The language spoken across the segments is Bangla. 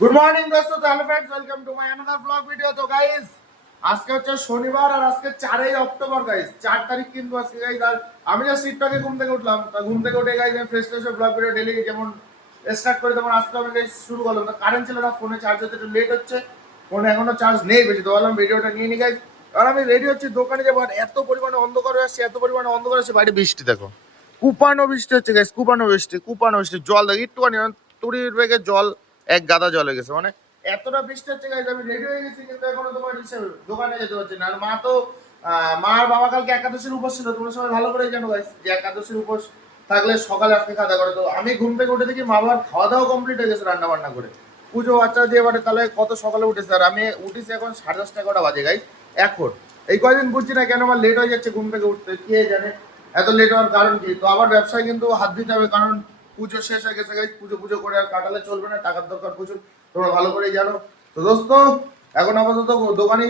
Good morning দোস্তো। Hello friends welcome to my another vlog video তো গাইস আজকে হচ্ছে শনিবার আর আজকে চারই অক্টোবর গাইস চার তারিখ কিন্তু আজকে গাইস আর আমি যা সিটটাকে ঘুম থেকে উঠলাম। তা ঘুম থেকে উঠে গাইস আমি fresh fresh vlog video daily যেমন স্টার্ট করে, তেমন আজকে আমি গাইস শুরু করলাম। তা কারেন্ট ছিল না ফোনে চার্জ হতে একটু লেট হচ্ছে। ফোনে এখনও চার্জ নেই বেশি। তো বললাম ভিডিওটা নিয়ে নি গাইস আর আমি রেডি হচ্ছি দোকানে যাব। আর এত পরিমাণে অন্ধকার হয়ে আসছে, এত পরিমাণে অন্ধকার আসছে। বাইরে বৃষ্টি, দেখো। কুপানো বৃষ্টি হচ্ছে গাইস কুপানো বৃষ্টি কুপানো বৃষ্টি। জল, দেখো, একটুখানি তুড়ির বেগে জল এক গাদা জল হয়ে গেছে মানে? এতটা বৃষ্টি হচ্ছে গাইস আমি রেডি হয়ে গেছি, কিন্তু এখনও তোমার দোকানে যেতে পারছি না। আর মা তো মা আর বাবা কালকে একাদশীর উপোস ছিল, তোমরা সবাই ভালো করে জানো গাইস যে একাদশীর উপোস থাকলে সকালে আজকে খাওয়া করে। তো আমি ঘুম থেকে উঠে দেখি মা বাবার খাওয়া দাওয়া কমপ্লিট হয়ে গেছে রান্না বান্না করে। পুজো বাচ্চা দিয়ে বাটে তাহলে কত সকালে উঠেছে? আর আমি উঠেছি এখন সাড়ে দশটা এগারোটা বাজে গাইস এখন। এই কয়দিন বুঝছি না কেন আমার লেট হয়ে যাচ্ছে ঘুম থেকে উঠতে, কে জানে? এত লেট হওয়ার কারণ কি? তো আবার ব্যবসায় কিন্তু হাত দিতে হবে, কারণ পুজো শেষ হয়ে গেছে পুজো পুজো করে আর কাটালে চলবে না টাকার দরকার প্রচুর। তোমরা ভালো করেই জানো। তো দোস্ত এখন আপাতত দোকানে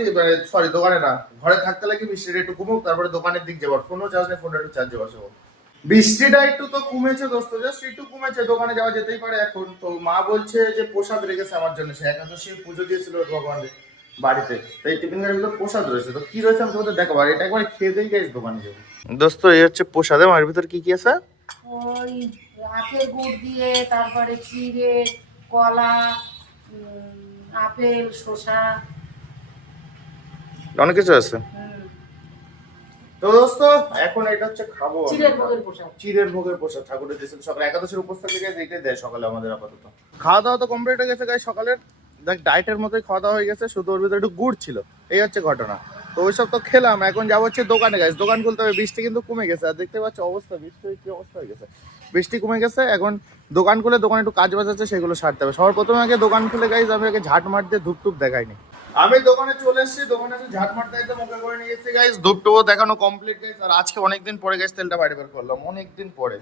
সরি দোকানে না ঘরে থাকতে লাগে বৃষ্টিটা একটু কমুক তারপরে দোকানের দিক যাবার ফোনও চার্জ নেই ফোনটা একটু চার্জে বসাবো। বৃষ্টিটা একটু তো কমেছে দোস্ত জাস্ট একটু কমেছে দোকানে যাওয়া যেতেই পারে এখন। তো মা বলছে যে প্রসাদ রেখেছে আমার জন্য সে একাদশী পুজো দিয়েছিল ভগবানের বাড়িতে। তো এই টিফিন গাড়ির ভিতর প্রসাদ রয়েছে। তো কি রয়েছে আমি তোমাদের দেখাবো আর এটা একবার খেতেই গাইস দোকানে যাব। দোস্ত এই হচ্ছে প্রসাদে মার ভিতর কি কি আছে? ওই আখের গুড় দিয়ে তারপরে চিড়ে কলা আপেল শসা। অনেক কিছু আছে। তো দোস্ত এখন এটা হচ্ছে খাব চিড়ের ভোগের পোশাক চিরের ভোগের প্রসাদ ঠাকুরের দিয়েছিল সকালে। একাদশের উপস্থিত থেকে এইটাই দেয় সকালে আমাদের আপাতত। খাওয়া দাওয়া তো কমপ্লিট হয়ে গেছে গাই সকালের। দেখ ডায়েটের মতোই খাওয়া দাওয়া হয়ে গেছে শুধু ওর ভিতরে একটু গুড় ছিল। এই হচ্ছে ঘটনা। তো ওইসব তো খেলাম এখন যাব হচ্ছে দোকানে দোকান খুলতে হবে বৃষ্টি কিন্তু কমে গেছে আর দেখতে পাচ্ছ অবস্থা বৃষ্টি কি অবস্থা হয়ে গেছে। বৃষ্টি কমে গেছে এখন দোকান খুলে দোকানে একটু কাজ বাজ আছে সেগুলো সারতে হবে। সবার প্রথমে আগে দোকান খুলে গাইস আমি আগে ঝাট মার দিয়ে ধূপ টুপ দেখাইনি। আমি দোকানে চলে এসেছি দোকানে এসে ঝাট মারতে একদম মুখে করে নিয়ে এসেছি গাইস ধূপ টুপও দেখানো কমপ্লিট গাইস আর আজকে অনেকদিন পরে গাইস তেলটা বাইরে বের করলাম অনেকদিন পরে।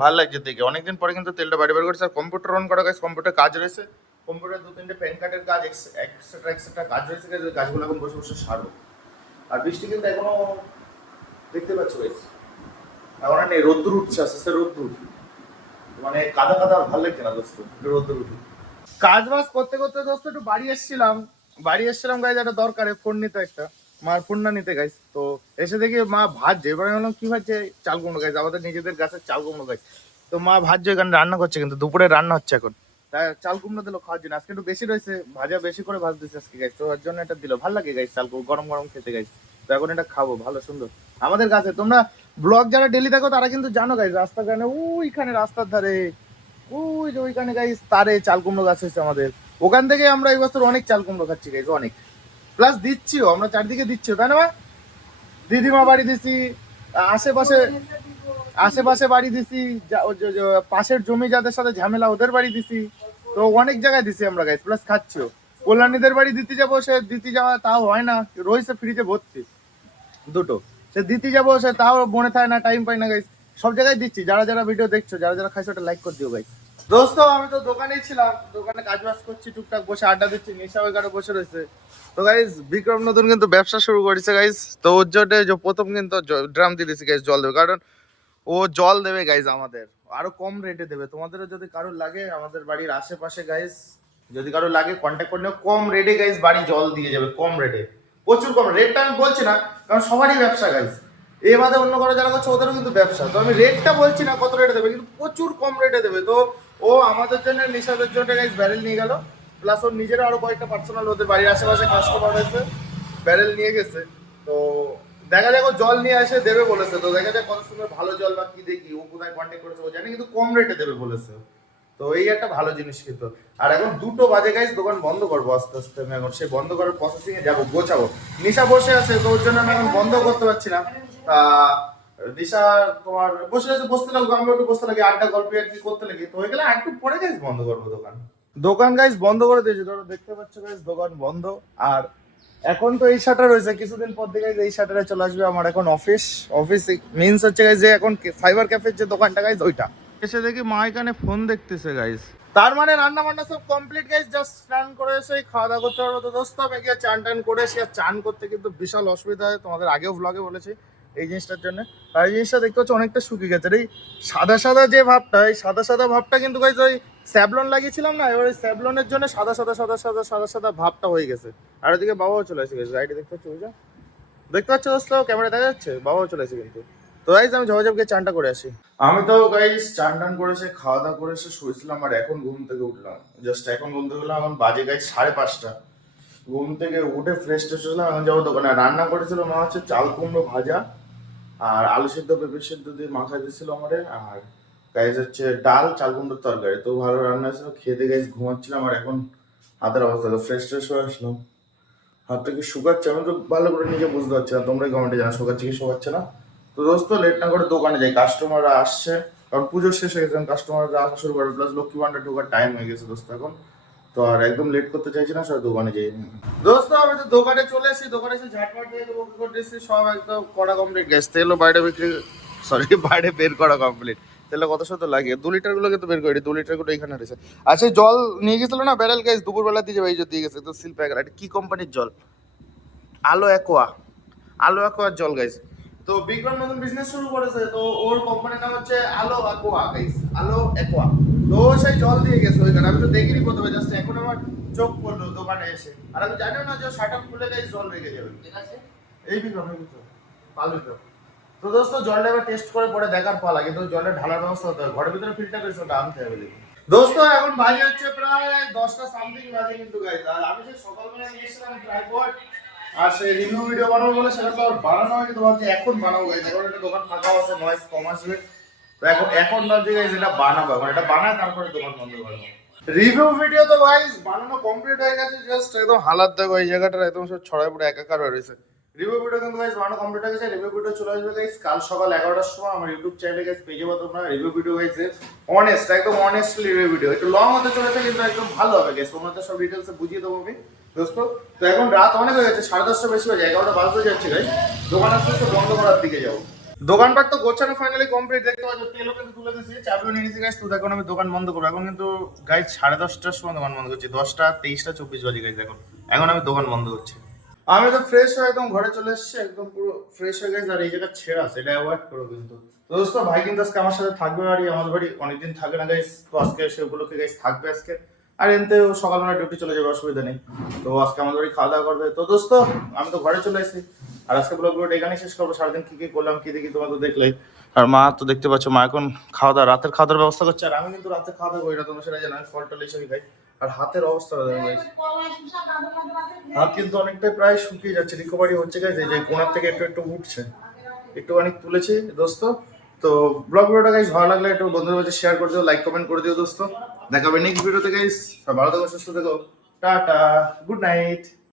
ভালো লাগছে দেখে অনেকদিন পরে কিন্তু তেলটা বাইরে বের করছে আর কম্পিউটার অন করা গাইস কম্পিউটার কাজ রয়েছে। কম্পিউটার দু তিনটে প্যান কার্ডের কাজ এক্সট্রা এক্সট্রা কাজ রয়েছে guys, ওই কাজগুলো এখন বসে বসে সারবো। আর বৃষ্টি কিন্তু এখনও দেখতে পাচ্ছ গাইস এখন নেই রোদ্দুর উঠছে আস্তে আস্তে রোদ্দুর। মানে কাদা কাদা ভালো লাগছে না দোস্ত রোদ্দুর উঠুক কাজ বাজ করতে করতে দোস্ত একটু বাড়ি বাড়ি গাইজ একটা দরকারে, ফোন নিতে একটা। মার ফোন না নিতে গাইজ তো এসে দেখি মা ভাজছে। এবারে বললাম কি ভাজছে? চাল কুমড়ো আমাদের নিজেদের গাছের চাল কুমড়ো গাছ তো মা ভাজছে, এখানে রান্না করছে কিন্তু, দুপুরে রান্না হচ্ছে এখন। তাই চাল কুমড়ো দিল খাওয়ার জন্য। আজকে একটু বেশি রয়েছে, ভাজা বেশি করে ভাজ দিচ্ছে আজকে গাইজ তো ওর জন্য এটা দিলো। ভালো লাগে গাইজ চাল গরম গরম খেতে গাইজ তো এখন এটা খাব, ভালো, সুন্দর। আমাদের গাছে, তোমরা ব্লগ যারা ডেলি দেখো, তারা কিন্তু জানো গাইজ কারণে ওইখানে রাস্তার ধারে, ওই যে ওইখানে গাইজ তারে চাল কুমড়ো গাছ হয়েছে আমাদের। ওখান থেকে আমরা এই বছর অনেক চাল কুমড়ো খাচ্ছি গাইজ অনেক। প্লাস দিচ্ছিও, আমরা চারদিকে দিচ্ছিও, তাই না দিদিমা বাড়ি দিছি, আশেপাশে আশেপাশে বাড়ি দিছি পাশের জমি যাদের সাথে ঝামেলা, ওদের বাড়ি দিছি। তো অনেক জায়গায় দিছি আমরা গাইজ প্লাস খাচ্ছিও। কল্যাণীদের বাড়ি দিতে যাব সে, দিতে যাওয়া তাও হয় না, রয়েছে ফ্রিজে ভর্তি। দুটো। সে দিতে যাব, সে তাও মনে থাকে না টাইম পাই না গাইস সব জায়গায় দিচ্ছি। যারা যারা ভিডিও দেখছ, যারা যারা খাইছো, ওটা লাইক করে দিও গাইস দোস্ত, আমি তো দোকানেই ছিলাম। দোকানে কাজ বাজ করছি, টুকটাক বসে আড্ডা দিচ্ছি, নেশা ওইখানে বসে রয়েছে। তো গাইজ বিক্রম নতুন কিন্তু ব্যবসা শুরু করেছে গাইজ তো ওর জন্য প্রথম কিন্তু ড্রাম দিয়ে দিয়েছি গাইজ জল দেবে। কারণ ও জল দেবে গাইজ আমাদের। আরও কম রেটে দেবে। তোমাদেরও যদি কারোর লাগে, আমাদের বাড়ির আশেপাশে গাইজ যদি কারও লাগে কন্ট্যাক্ট করে কম রেটে গাইজ বাড়ি জল দিয়ে যাবে, কম রেটে প্রচুর কম। রেটটা আমি বলছি না কারণ সবারই ব্যবসা গাইজ এ বাদে অন্য কারও যারা করছে, ওদেরও কিন্তু ব্যবসা। তো আমি রেটটা বলছি না কত রেটে দেবে, কিন্তু প্রচুর কম রেটে দেবে। তো ও আমাদের জন্য, নিশাদের জন্য গাইজ ব্যারেল নিয়ে গেল। প্লাস ওর নিজেরও আরও কয়েকটা পার্সোনাল ওদের বাড়ির আশেপাশে কাস্টমার রয়েছে ব্যারেল নিয়ে গেছে। তো দেখা যাক জল নিয়ে আসে দেবে বলেছে। তো দেখা যাক কত সুন্দর ভালো জল বা কি দেখি, ও কোথায় কন্ট্যাক্ট করেছে, ও জানে, কিন্তু কম রেটে দেবে বলেছে। তো এই একটা ভালো জিনিস কিন্তু। আর এখন দুটো বাজে গাইজ দোকান বন্ধ করব আস্তে আস্তে। আমি এখন সেই বন্ধ করার প্রসেসিং এ যাব, গোছাবো। নিশা বসে আছে, তো ওর জন্য আমি এখন বন্ধ করতে পারছি না। তা, নিশা তোমার বসে আছে, বসতে লাগবো আমি একটু বসতে লাগি, আড্ডা, গল্প আর কি করতে লাগি। তো হয়ে গেলে একটু পরে গাইজ বন্ধ করব দোকান। দোকান গাইজ বন্ধ করে দিয়েছে ধরো দেখতে পাচ্ছ গাইজ দোকান বন্ধ। আর এখন তো এই শাটার রয়েছে, কিছুদিন পর থেকে এই শাটারে চলে আসবে আমার এখন অফিস অফিস মিনস হচ্ছে যে এখন ফাইবার ক্যাফের যে দোকানটা গাইজ ওইটা। এসে দেখি মা এখানে ফোন দেখতেছে গাইস তার মানে রান্না বান্না সব কমপ্লিট গাইস জাস্ট স্নান করে এসে খাওয়া দাওয়া করতে পারব। তো দোস্ত, আমি গিয়ে চান টান করে এসে চান করতে কিন্তু বিশাল অসুবিধা হয়। তোমাদের আগেও ব্লগে বলেছি এই জিনিসটার জন্য। আর এই জিনিসটা দেখতে হচ্ছে অনেকটা শুকিয়ে গেছে। এই সাদা সাদা যে ভাবটা, এই সাদা সাদা ভাবটা কিন্তু গাইজ ওই স্যাবলন লাগিয়েছিলাম না? এবার ওই স্যাবলনের জন্য সাদা সাদা সাদা সাদা সাদা সাদা ভাবটা হয়ে গেছে। আর ওদিকে বাবাও চলে এসে গেছে গাড়িটা দেখতে পাচ্ছ বুঝা দেখতে পাচ্ছ, দোস্ত? ক্যামেরা দেখা যাচ্ছে? বাবাও চলে এসে কিন্তু। তো গাইজ আমি ঝপাঝপ গিয়ে চানটা করে আসি। আমি তো গাইজ চান টান করেছে খাওয়া দাওয়া করেছে শুয়েছিলাম আর এখন ঘুম থেকে উঠলাম। জাস্ট এখন ঘুম থেকে উঠলাম, এখন বাজে গাইজ সাড়ে পাঁচটা। ঘুম থেকে উঠে ফ্রেশ ট্রেশ হলাম এখন যাব দোকানে। রান্না করেছিল মা হচ্ছে চাল কুমড়ো ভাজা আর আলু সিদ্ধ, পেঁপে সিদ্ধ দিয়ে মাখা দিয়েছিল আমাদের। আর গাইজ হচ্ছে ডাল, চাল কুমড়োর তরকারি। তো ভালো রান্না হয়েছিল খেতে গাইজ ঘুমাচ্ছিলাম আর এখন হাতের অবস্থা তো ফ্রেশ ট্রেশ হয়ে আসলাম। হাতটা কি শুকাচ্ছে? আমি তো ভালো করে নিজে বুঝতে পারছি না। তোমরা কমেন্টে জানো শুকাচ্ছে কি শুকাচ্ছে না? তো দোস্ত লেট না করে দোকানে যাই। কাস্টমাররা আসছে। কারণ পুজো শেষ হয়ে গেছে কাস্টমাররা আসা শুরু করে। প্লাস লক্ষ্মী ভান্ডার ঢোকার টাইম হয়ে গেছে দোস্ত এখন। তো আর একদম লেট করতে চাইছি না সব দোকানে যাই দোস্ত, আমি তো দোকানে চলে এসেছি। দোকানে এসে ঝাটপাট দিয়ে দেবো কি করতে সব একদম কড়া কমপ্লিট গেছে তেলও বাইরে বিক্রি সরি বাইরে বের করা কমপ্লিট তেলে কত শত লাগে? দু লিটারগুলো কিন্তু বের করি দু লিটারগুলো এখানে রয়েছে। আচ্ছা জল নিয়ে গেছিল না? ব্যারেল গ্যাস দুপুরবেলা দিয়ে যাবে এই যে দিয়ে গেছে, তো সিল প্যাকেট কি কোম্পানির জল? আলো অ্যাকোয়া আলো অ্যাকোয়ার জল গাইস তো বিক্রম নতুন বিজনেস শুরু করেছে তো ওর কোম্পানির নাম হচ্ছে আলো অ্যাকোয়া গাইস আলো অ্যাকোয়া তো সেই জল দিয়ে গেছে ওইখানে আমি তো দেখিনি প্রথমে জাস্ট এখন আমার চোখ পড়ল দোকানে এসে। আর আমি জানিও না যে শাটার খুলে গাইস জল রেখে যাবে। এই বিক্রম এই বিক্রম পাল বিক্রম তো দোস্ত জলটা এবার টেস্ট করে পরে দেখার পালা কিন্তু জলের ঢালার ব্যবস্থা হতে হবে। ঘরের ভিতরে ফিল্টার করেছে ওটা আনতে হবে দোস্ত এখন বাজে হচ্ছে প্রায় দশটা সামথিং বাজে কিন্তু গাইজ আর আমি যে সকালবেলা নিয়ে এসেছিলাম ট্রাইপড আর সেই রিভিউ ভিডিও বানাবো বলে সেটা তো আর বানানো হয়নি তো ভাবছি এখন বানাবো গাইজ এখন একটা দোকান ফাঁকা আছে নয়েজ কম আসবে। তো এখন এখন ভাবছি গাইজ এটা বানাবো, এখন এটা বানায় তারপরে দোকান বন্ধ করব রিভিউ ভিডিও তো গাইজ বানানো কমপ্লিট হয়ে গেছে জাস্ট একদম হালাত দেখো, এই জায়গাটা একদম সব ছড়ায় পুরো একাকার হয়ে রয়েছে। রিভিউ ভিডিও কিন্তু গাইজ বানানো কমপ্লিট হয়ে গেছে রিভিউ ভিডিও চলে আসবে গাইজ কাল সকাল এগারোটার সময় আমার ইউটিউব চ্যানেলে গাইজ পেয়ে যাব তোমরা। রিভিউ ভিডিও গাইজ অনেস্ট একদম অনেস্টলি রিভিউ ভিডিও একটু লং হতে চলেছে, কিন্তু একদম ভালো হবে গাইজ তোমাদের সব ডিটেলসে বুঝিয়ে দেবো আমি। দোস্ত, তো এখন রাত অনেক হয়ে গেছে সাড়ে দশটা বেশি হয়ে যায় এগারোটা বাজতে যাচ্ছে গাইজ দোকান আস্তে আস্তে বন্ধ করার দিকে যাব দোকানপাট তো গোছানো ফাইনালি কমপ্লিট দেখতে পাচ্ছ, তেলও কিন্তু তুলে দিয়েছি চাবিও নিয়ে নিয়েছি গাইজ তো এখন আমি দোকান বন্ধ করব। এখন কিন্তু গাইজ সাড়ে দশটার সময় দোকান বন্ধ করছি, দশটা তেইশটা চব্বিশ বাজে গাইজ এখন এখন আমি দোকান বন্ধ করছি। আমি তো ফ্রেশ হয়ে একদম ঘরে চলে এসেছি, একদম পুরো ফ্রেশ হয়ে গেছে, আর এই জায়গা ছেঁড়া, সেটা অ্যাভয়েড করো কিন্তু। দোস্ত, ভাই কিন্তু আজকে আমার সাথে থাকবে বাড়ি আমাদের বাড়ি অনেকদিন থাকে না গাইস তো আজকে সে উপলক্ষে গাইস থাকবে আজকে। আর এমনিতে ও সকালবেলা ডিউটি চলে যাবে, অসুবিধা নেই। তো আজকে আমাদের বাড়ি খাওয়া দাওয়া করবে। তো দোস্ত, আমি তো ঘরে চলে এসেছি। আর আজকে ব্লগ ভিডিওটা এখানে শেষ করব। সারাদিন কি কি করলাম, কি দেখি তোমরা তো দেখলেই। আর মা তো দেখতে পাচ্ছ, মা এখন খাওয়া দাওয়া, রাতের খাওয়া দাওয়ার ব্যবস্থা করছে। আর আমি কিন্তু রাতে খাওয়া দাওয়া করি না, তোমরা সেটা জানো, আমি ফল টল এইসবই খাই। আর হাতের অবস্থা হাত কিন্তু অনেকটাই প্রায় শুকিয়ে যাচ্ছে রিকভারি হচ্ছে গেছে যে কোনার থেকে একটু একটু উঠছে। একটুখানি তুলেছি, দোস্ত। তো ব্লগ ভিডিওটা গাইস ভালো লাগলে একটু বন্ধুদের কাছে শেয়ার করে দিও লাইক কমেন্ট করে দিও, দোস্ত। দেখাবে নেক্সট ভিডিওতে গাইস সব ভালো থেকো সুস্থ থেকো। টাটা। Good night